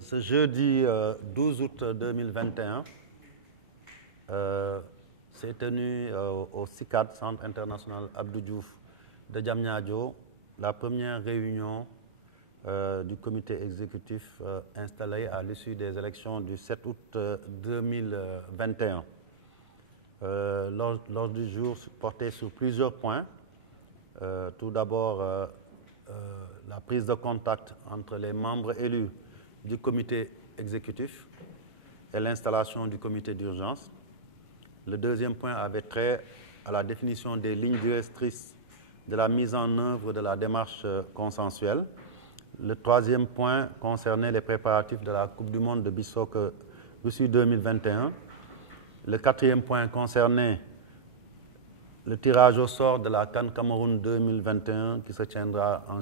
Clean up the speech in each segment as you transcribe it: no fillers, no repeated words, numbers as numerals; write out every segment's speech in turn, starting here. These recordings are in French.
Ce jeudi 12 août 2021 s'est tenu au CICAD, Centre international Abdou Diouf de Diamniadio, la première réunion du comité exécutif installé à l'issue des élections du 7 août 2021. L'ordre du jour portait sur plusieurs points. Tout d'abord, la prise de contact entre les membres élus du comité exécutif et l'installation du comité d'urgence. Le deuxième point avait trait à la définition des lignes directrices de la mise en œuvre de la démarche consensuelle. Le troisième point concernait les préparatifs de la Coupe du Monde de beach soccer Russie 2021. Le quatrième point concernait le tirage au sort de la CAN Cameroun 2021 qui se tiendra en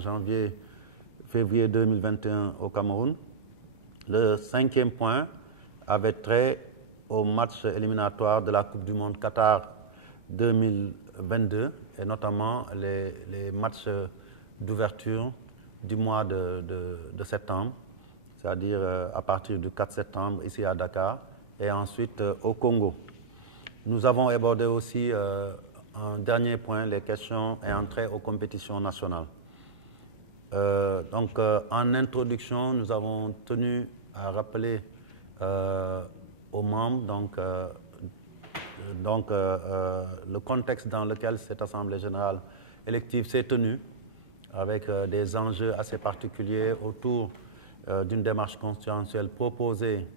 février 2021 au Cameroun. Le cinquième point avait trait au match éliminatoire de la Coupe du Monde Qatar 2022 et notamment les matchs d'ouverture du mois de septembre, c'est-à-dire à partir du 4 septembre ici à Dakar et ensuite au Congo. Nous avons abordé aussi un dernier point, les questions et entrées aux compétitions nationales. En introduction, nous avons tenu à rappeler aux membres le contexte dans lequel cette Assemblée générale élective s'est tenue, avec des enjeux assez particuliers autour d'une démarche constitutionnelle proposée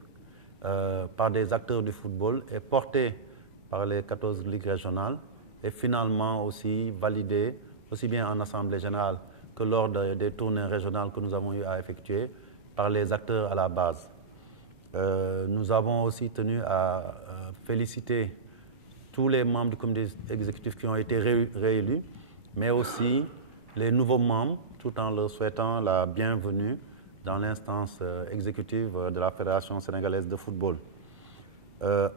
par des acteurs du football et portée par les 14 ligues régionales et finalement aussi validée aussi bien en Assemblée générale que lors des tournées régionales que nous avons eu à effectuer par les acteurs à la base. Nous avons aussi tenu à féliciter tous les membres du comité exécutif qui ont été réélus, mais aussi les nouveaux membres, tout en leur souhaitant la bienvenue dans l'instance exécutive de la Fédération sénégalaise de football.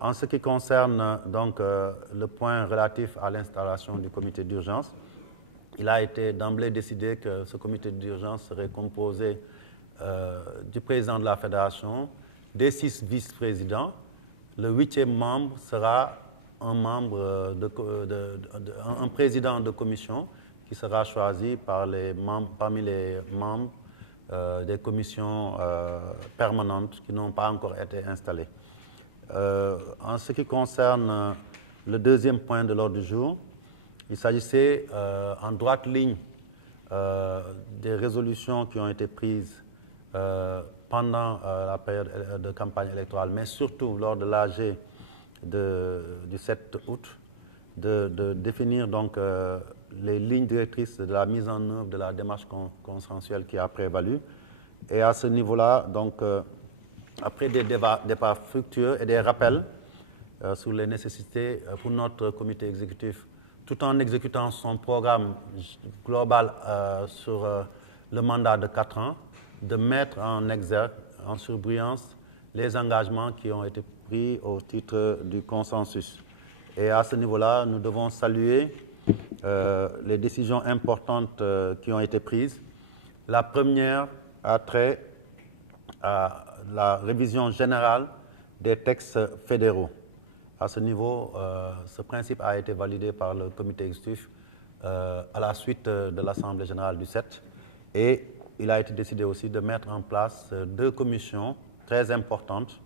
En ce qui concerne donc le point relatif à l'installation du comité d'urgence, il a été d'emblée décidé que ce comité d'urgence serait composé du président de la fédération, des 6 vice-présidents. Le 8e membre sera un président de commission qui sera choisi parmi les membres des commissions permanentes qui n'ont pas encore été installées. En ce qui concerne le deuxième point de l'ordre du jour, il s'agissait en droite ligne des résolutions qui ont été prises pendant la période de campagne électorale, mais surtout lors de l'AG du 7 août, de définir donc les lignes directrices de la mise en œuvre de la démarche consensuelle qui a prévalu. Et à ce niveau-là, donc, après des débats fructueux et des rappels sur les nécessités pour notre comité exécutif, tout en exécutant son programme global sur le mandat de 4 ans, de mettre en exergue, en surbrillance, les engagements qui ont été pris au titre du consensus. Et à ce niveau-là, nous devons saluer les décisions importantes qui ont été prises. La première a trait à la révision générale des textes fédéraux. À ce niveau, ce principe a été validé par le comité exécutif à la suite de l'Assemblée générale du 7 et il a été décidé aussi de mettre en place 2 commissions très importantes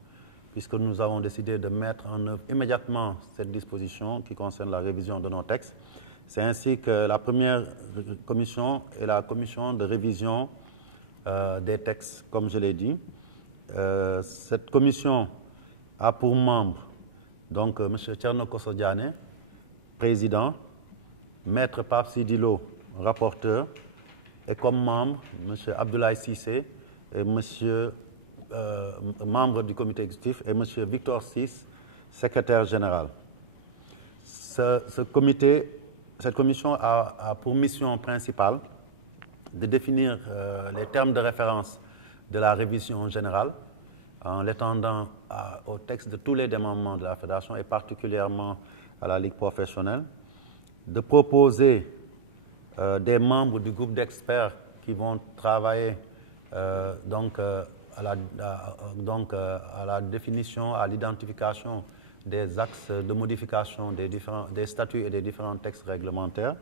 puisque nous avons décidé de mettre en œuvre immédiatement cette disposition qui concerne la révision de nos textes. C'est ainsi que la première commission est la commission de révision des textes, comme je l'ai dit. Cette commission a pour membre donc M. Thierno Kosso Diané, président, Maître Pape Sidilo, rapporteur, et comme membre, M. Abdoulaye Cissé, et membre du comité exécutif, et M. Victor Sis, secrétaire général. Cette commission a pour mission principale de définir les termes de référence de la révision générale en l'étendant au texte de tous les démembrements de la Fédération et particulièrement à la Ligue professionnelle, de proposer des membres du groupe d'experts qui vont travailler à la définition, à l'identification des axes de modification des statuts et des différents textes réglementaires,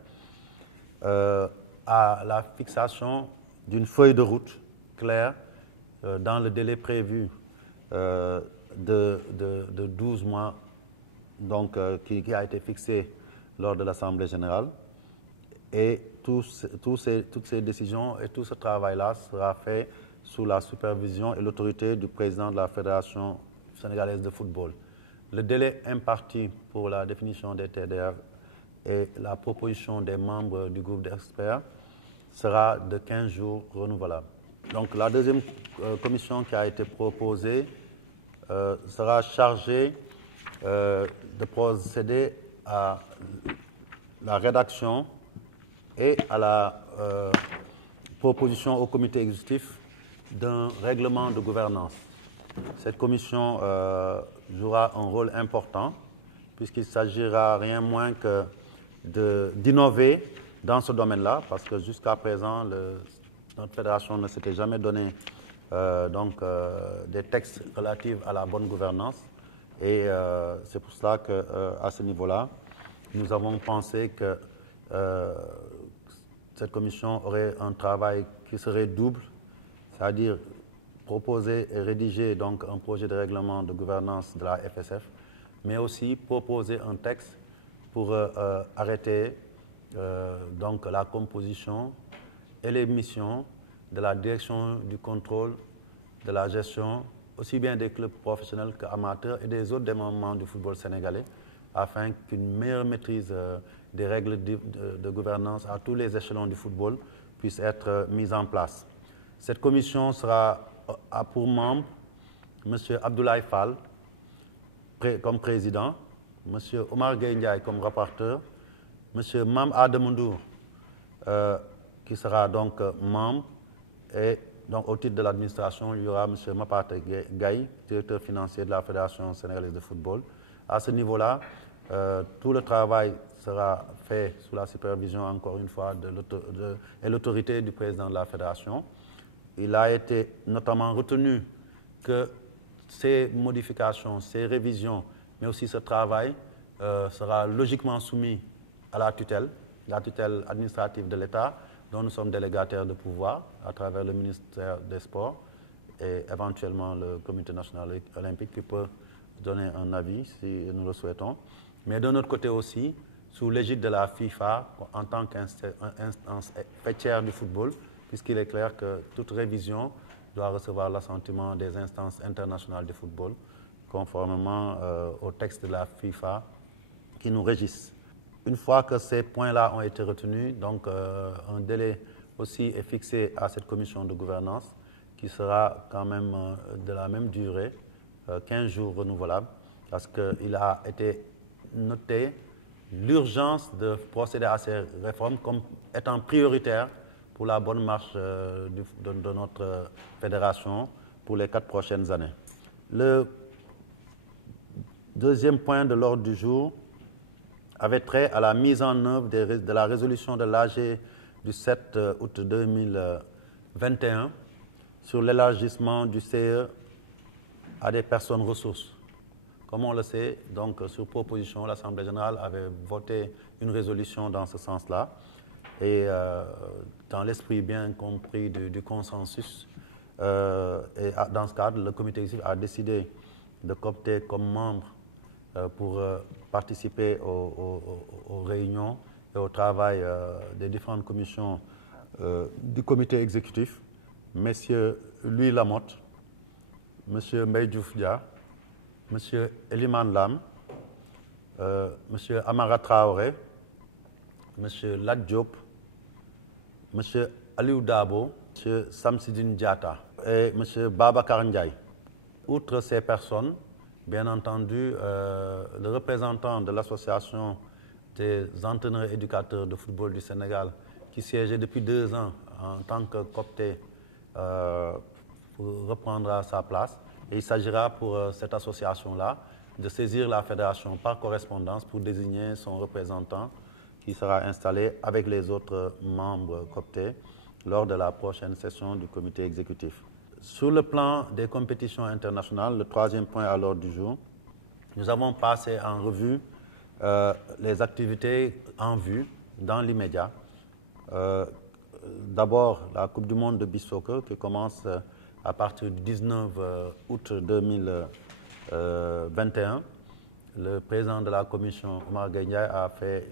à la fixation d'une feuille de route claire dans le délai prévu de 12 mois qui a été fixé lors de l'Assemblée générale. Et toutes ces décisions et tout ce travail-là sera fait sous la supervision et l'autorité du président de la Fédération sénégalaise de football. Le délai imparti pour la définition des TDR et la proposition des membres du groupe d'experts sera de 15 jours renouvelables. Donc la deuxième commission qui a été proposée sera chargée de procéder à la rédaction et à la proposition au comité exécutif d'un règlement de gouvernance. Cette commission jouera un rôle important puisqu'il s'agira rien moins que d'innover dans ce domaine-là, parce que jusqu'à présent, notre fédération ne s'était jamais donné des textes relatifs à la bonne gouvernance. Et c'est pour cela qu'à ce niveau-là, nous avons pensé que cette commission aurait un travail qui serait double, c'est-à-dire proposer et rédiger donc un projet de règlement de gouvernance de la FSF, mais aussi proposer un texte pour arrêter la composition et les missions de la direction du contrôle de la gestion, aussi bien des clubs professionnels qu'amateurs et des autres démembrements du football sénégalais, afin qu'une meilleure maîtrise des règles de gouvernance à tous les échelons du football puisse être mise en place. Cette commission a pour membre M. Abdoulaye Fall comme président, M. Omar Gueye Ndiaye comme rapporteur, M. Mam Ademoundour qui sera donc membre, et donc au titre de l'administration, il y aura M. Mapate Gaye, directeur financier de la Fédération sénégalaise de football. À ce niveau-là, tout le travail sera fait sous la supervision, encore une fois, et l'autorité du président de la Fédération. Il a été notamment retenu que ces modifications, ces révisions, mais aussi ce travail sera logiquement soumis à la tutelle administrative de l'État, dont nous sommes délégataires de pouvoir à travers le ministère des Sports et éventuellement le Comité national olympique qui peut donner un avis si nous le souhaitons. Mais de notre côté aussi, sous l'égide de la FIFA en tant qu'instance faîtière du football, puisqu'il est clair que toute révision doit recevoir l'assentiment des instances internationales du football, conformément au texte de la FIFA qui nous régissent. Une fois que ces points-là ont été retenus, donc un délai aussi est fixé à cette commission de gouvernance qui sera quand même de la même durée, 15 jours renouvelables, parce qu'il a été noté l'urgence de procéder à ces réformes comme étant prioritaire pour la bonne marche de notre fédération pour les 4 prochaines années. Le deuxième point de l'ordre du jour avait trait à la mise en œuvre de la résolution de l'AG du 7 août 2021 sur l'élargissement du CE à des personnes ressources. Comme on le sait, donc, sur proposition, l'Assemblée générale avait voté une résolution dans ce sens-là. Et dans l'esprit bien compris du consensus, et dans ce cadre, le comité exécutif a décidé de coopter comme membre pour participer aux réunions et au travail des différentes commissions du comité exécutif, messieurs Louis Lamotte, monsieur Mbaye Diouf Dia, monsieur Eliman Lam, monsieur Amara Traoré, monsieur Lat Diop, monsieur Aliou Dabo, monsieur Samsidine Diata et monsieur Babacar Ndiaye. Outre ces personnes, bien entendu, le représentant de l'association des entraîneurs et éducateurs de football du Sénégal, qui siégeait depuis 2 ans en tant que coopté, reprendra sa place. Et il s'agira pour cette association-là de saisir la fédération par correspondance pour désigner son représentant qui sera installé avec les autres membres cooptés lors de la prochaine session du comité exécutif. Sur le plan des compétitions internationales, le troisième point à l'ordre du jour, nous avons passé en revue les activités en vue dans l'immédiat. D'abord, la Coupe du Monde de Beach Soccer qui commence à partir du 19 août 2021. Le président de la commission, Omar Gueye, a fait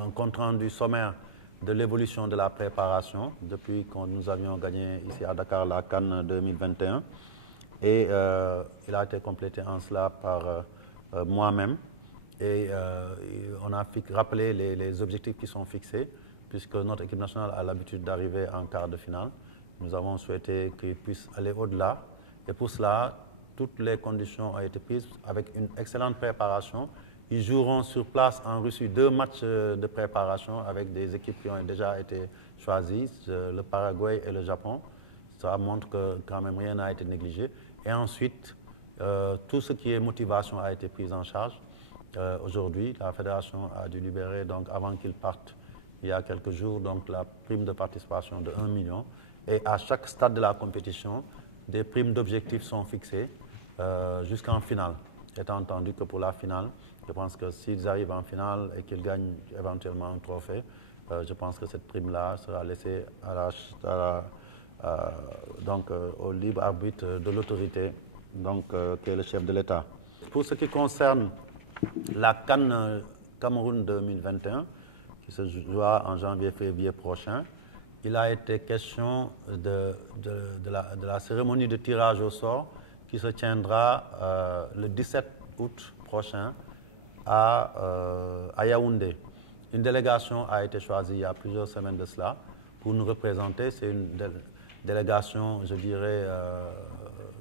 un compte-rendu sommaire de l'évolution de la préparation depuis que nous avions gagné ici à Dakar la CAN 2021. Et il a été complété en cela par moi-même. Et on a rappelé les objectifs qui sont fixés, puisque notre équipe nationale a l'habitude d'arriver en quart de finale. Nous avons souhaité qu'ils puissent aller au-delà. Et pour cela, toutes les conditions ont été prises avec une excellente préparation. Ils joueront sur place en Russie 2 matchs de préparation avec des équipes qui ont déjà été choisies, le Paraguay et le Japon. Ça montre que quand même rien n'a été négligé. Et ensuite, tout ce qui est motivation a été pris en charge. Aujourd'hui, la fédération a dû libérer, donc, avant qu'ils partent, il y a quelques jours, donc, la prime de participation de 1 million. Et à chaque stade de la compétition, des primes d'objectifs sont fixées jusqu'en finale. Étant entendu que pour la finale, je pense que s'ils arrivent en finale et qu'ils gagnent éventuellement un trophée, je pense que cette prime-là sera laissée au libre arbitre de l'autorité, qui est le chef de l'État. Pour ce qui concerne la CAN Cameroun 2021, qui se jouera en janvier-février prochain, il a été question de la cérémonie de tirage au sort qui se tiendra le 17 août prochain à Yaoundé. Une délégation a été choisie il y a plusieurs semaines de cela pour nous représenter. C'est une délégation, je dirais,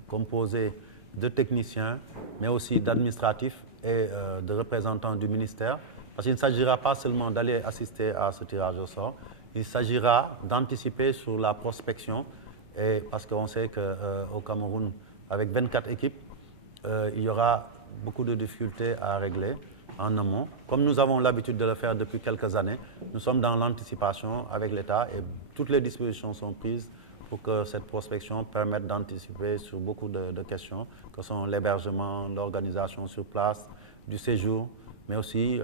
composée de techniciens, mais aussi d'administratifs et de représentants du ministère. Parce qu'il ne s'agira pas seulement d'aller assister à ce tirage au sort, il s'agira d'anticiper sur la prospection, et parce qu'on sait qu'au Cameroun, avec 24 équipes, il y aura beaucoup de difficultés à régler en amont. Comme nous avons l'habitude de le faire depuis quelques années, nous sommes dans l'anticipation avec l'État et toutes les dispositions sont prises pour que cette prospection permette d'anticiper sur beaucoup de questions, que sont l'hébergement, l'organisation sur place, du séjour, mais aussi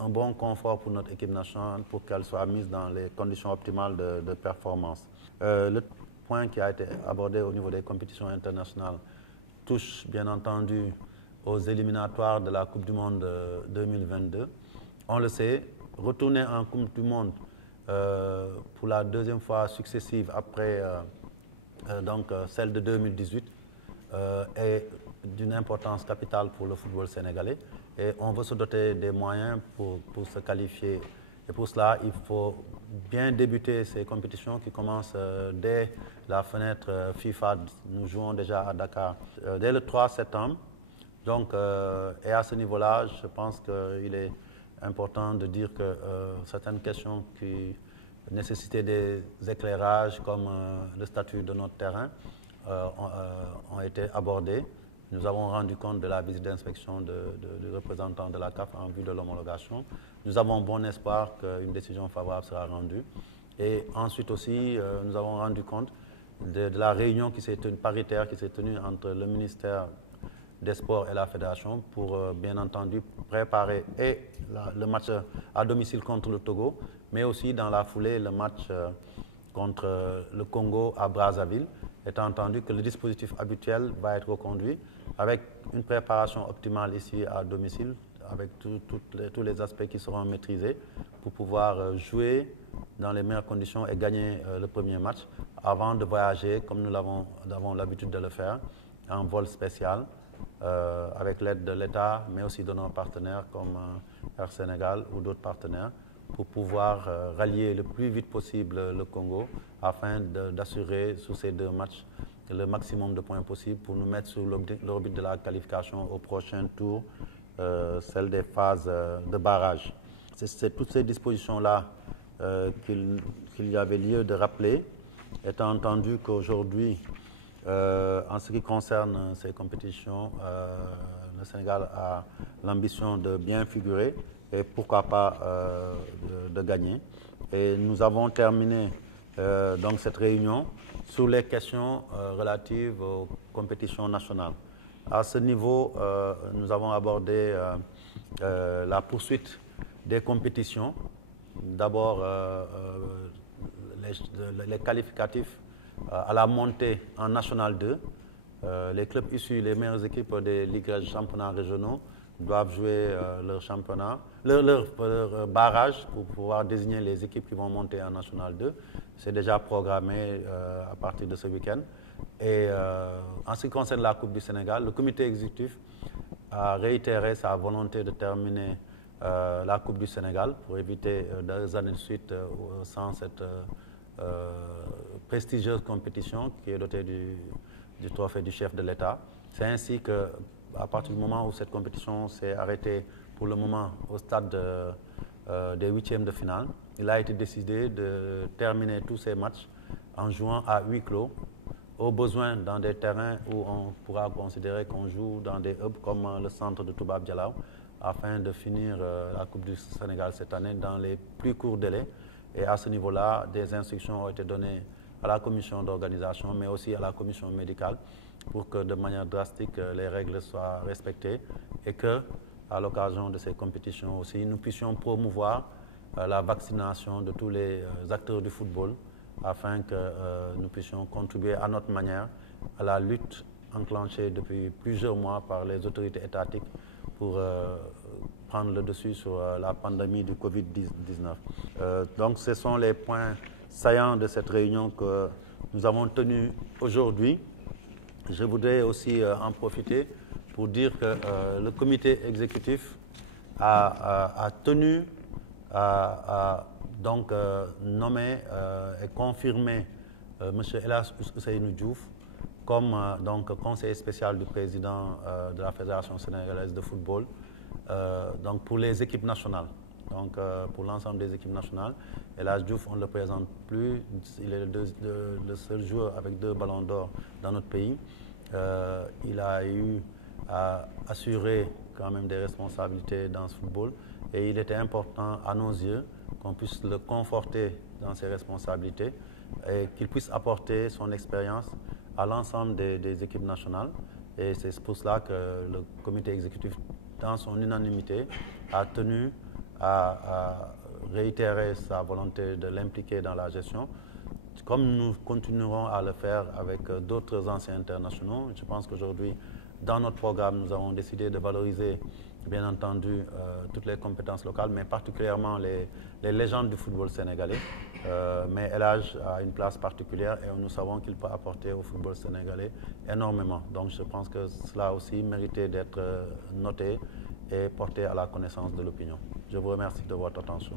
un bon confort pour notre équipe nationale pour qu'elle soit mise dans les conditions optimales de performance. Le point qui a été abordé au niveau des compétitions internationales touche bien entendu aux éliminatoires de la Coupe du Monde 2022. On le sait, retourner en Coupe du Monde pour la deuxième fois successive après celle de 2018 est d'une importance capitale pour le football sénégalais. Et on veut se doter des moyens pour se qualifier. Et pour cela, il faut bien débuter ces compétitions qui commencent dès la fenêtre FIFA. Nous jouons déjà à Dakar dès le 3 septembre. Donc, et à ce niveau-là, je pense qu'il est important de dire que certaines questions qui nécessitaient des éclairages, comme le statut de notre terrain, ont été abordées. Nous avons rendu compte de la visite d'inspection du représentant de la CAF en vue de l'homologation. Nous avons bon espoir qu'une décision favorable sera rendue. Et ensuite aussi, nous avons rendu compte de la réunion paritaire qui s'est tenue entre le ministère des Sports et la Fédération pour, bien entendu, préparer le match à domicile contre le Togo, mais aussi dans la foulée le match contre le Congo à Brazzaville, étant entendu que le dispositif habituel va être reconduit avec une préparation optimale ici à domicile, avec tous les aspects qui seront maîtrisés pour pouvoir jouer dans les meilleures conditions et gagner le premier match avant de voyager, comme nous avons l'habitude de le faire, en vol spécial, avec l'aide de l'État, mais aussi de nos partenaires comme Air Sénégal ou d'autres partenaires, pour pouvoir rallier le plus vite possible le Congo afin d'assurer sur ces 2 matchs le maximum de points possibles pour nous mettre sur l'orbite de la qualification au prochain tour, celle des phases de barrage. C'est toutes ces dispositions-là qu'il y avait lieu de rappeler, étant entendu qu'aujourd'hui, en ce qui concerne ces compétitions, le Sénégal a l'ambition de bien figurer et pourquoi pas de gagner. Et nous avons terminé donc cette réunion sur les questions relatives aux compétitions nationales. À ce niveau, nous avons abordé la poursuite des compétitions. D'abord, les qualificatifs à la montée en National 2. Les clubs issus, les meilleures équipes des ligues et championnats régionaux doivent jouer leur championnat, leur barrage pour pouvoir désigner les équipes qui vont monter en National 2. C'est déjà programmé à partir de ce week-end. Et en ce qui concerne la Coupe du Sénégal, le comité exécutif a réitéré sa volonté de terminer la Coupe du Sénégal pour éviter 2 années de suite sans cette prestigieuse compétition qui est dotée du trophée du chef de l'État. C'est ainsi qu'à partir du moment où cette compétition s'est arrêtée pour le moment au stade des 8e de finale, il a été décidé de terminer tous ces matchs en jouant à huis clos, au besoin dans des terrains où on pourra considérer qu'on joue dans des hubs comme le centre de Toubab Dialaw, afin de finir la Coupe du Sénégal cette année dans les plus courts délais. Et à ce niveau-là, des instructions ont été données à la commission d'organisation, mais aussi à la commission médicale, pour que de manière drastique, les règles soient respectées et que, à l'occasion de ces compétitions aussi, nous puissions promouvoir la vaccination de tous les acteurs du football, afin que nous puissions contribuer à notre manière à la lutte enclenchée depuis plusieurs mois par les autorités étatiques pour prendre le dessus sur la pandémie du Covid-19. Donc ce sont les points saillants de cette réunion que nous avons tenue aujourd'hui. Je voudrais aussi en profiter pour dire que le comité exécutif a tenu à donc nommer et confirmer M. Elas Ousseynou Diouf comme donc conseiller spécial du président de la Fédération sénégalaise de football, donc pour les équipes nationales. Donc pour l'ensemble des équipes nationales. Elas Diouf, on ne le présente plus, il est le seul joueur avec 2 ballons d'or dans notre pays. Il a eu à assurer quand même des responsabilités dans ce football et il était important à nos yeux qu'on puisse le conforter dans ses responsabilités et qu'il puisse apporter son expérience à l'ensemble des équipes nationales. Et c'est pour cela que le comité exécutif, dans son unanimité, a tenu à réitérer sa volonté de l'impliquer dans la gestion, comme nous continuerons à le faire avec d'autres anciens internationaux. Je pense qu'aujourd'hui, dans notre programme, nous avons décidé de valoriser, bien entendu, toutes les compétences locales, mais particulièrement les légendes du football sénégalais. Mais Elhadj a une place particulière et nous savons qu'il peut apporter au football sénégalais énormément. Donc je pense que cela aussi méritait d'être noté et porté à la connaissance de l'opinion. Je vous remercie de votre attention.